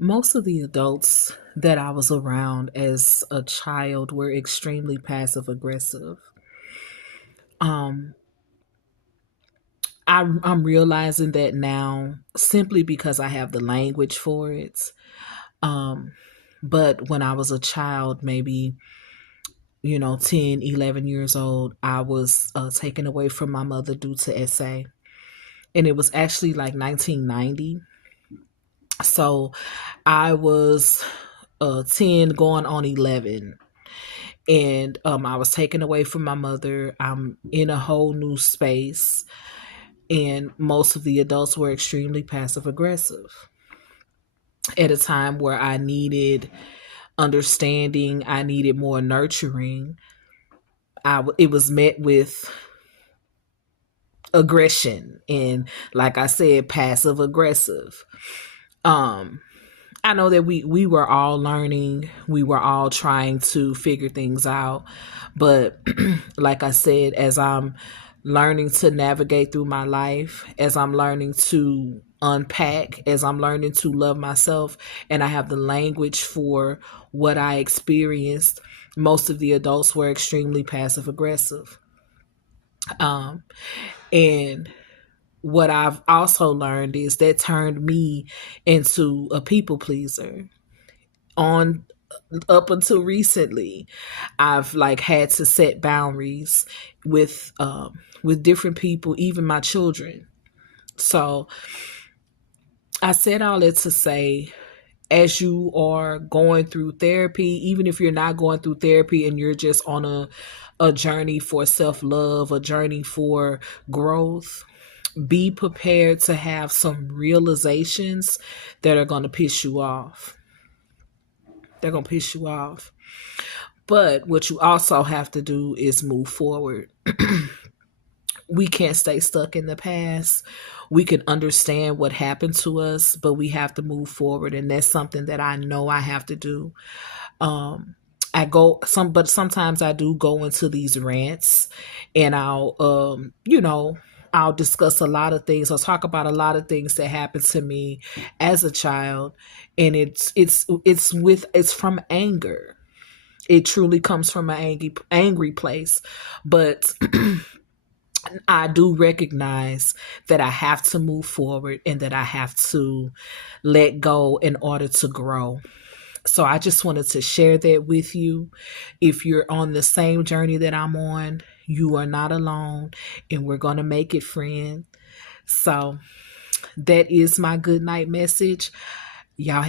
Most of the adults that I was around as a child were extremely passive aggressive. Um, I'm realizing that now simply because I have the language for it. Um, but when I was a child, maybe 10, 11 years old, I was taken away from my mother due to SA, and it was actually like 1990. So I was 10 going on 11, and I was taken away from my mother. I'm in a whole new space, and most of the adults were extremely passive aggressive at a time where I needed understanding, I needed more nurturing. It was met with aggression and, like I said, passive aggressive. um I know that we were all learning, we were all trying to figure things out, but like I said, as I'm learning to navigate through my life, as I'm learning to unpack, as I'm learning to love myself, and I have the language for what I experienced, most of the adults were extremely passive aggressive. Um, and what I've also learned is that turned me into a people pleaser. On Up until recently, I've like had to set boundaries with different people, even my children. So I said all that to say, as you are going through therapy, even if you're not going through therapy and you're just on a journey for self love, a journey for growth, be prepared to have some realizations that are going to piss you off. They're going to piss you off. But what you also have to do is move forward. We can't stay stuck in the past. We can understand what happened to us, but we have to move forward. And that's something that I know I have to do. Um, but sometimes I do go into these rants, and I'll discuss a lot of things. I'll talk about a lot of things that happened to me as a child, and it's from anger. It truly comes from an angry place, but I do recognize that I have to move forward and that I have to let go in order to grow. So I just wanted to share that with you. If you're on the same journey that I'm on, you are not alone, and we're going to make it, friend. So that is my good night message. Y'all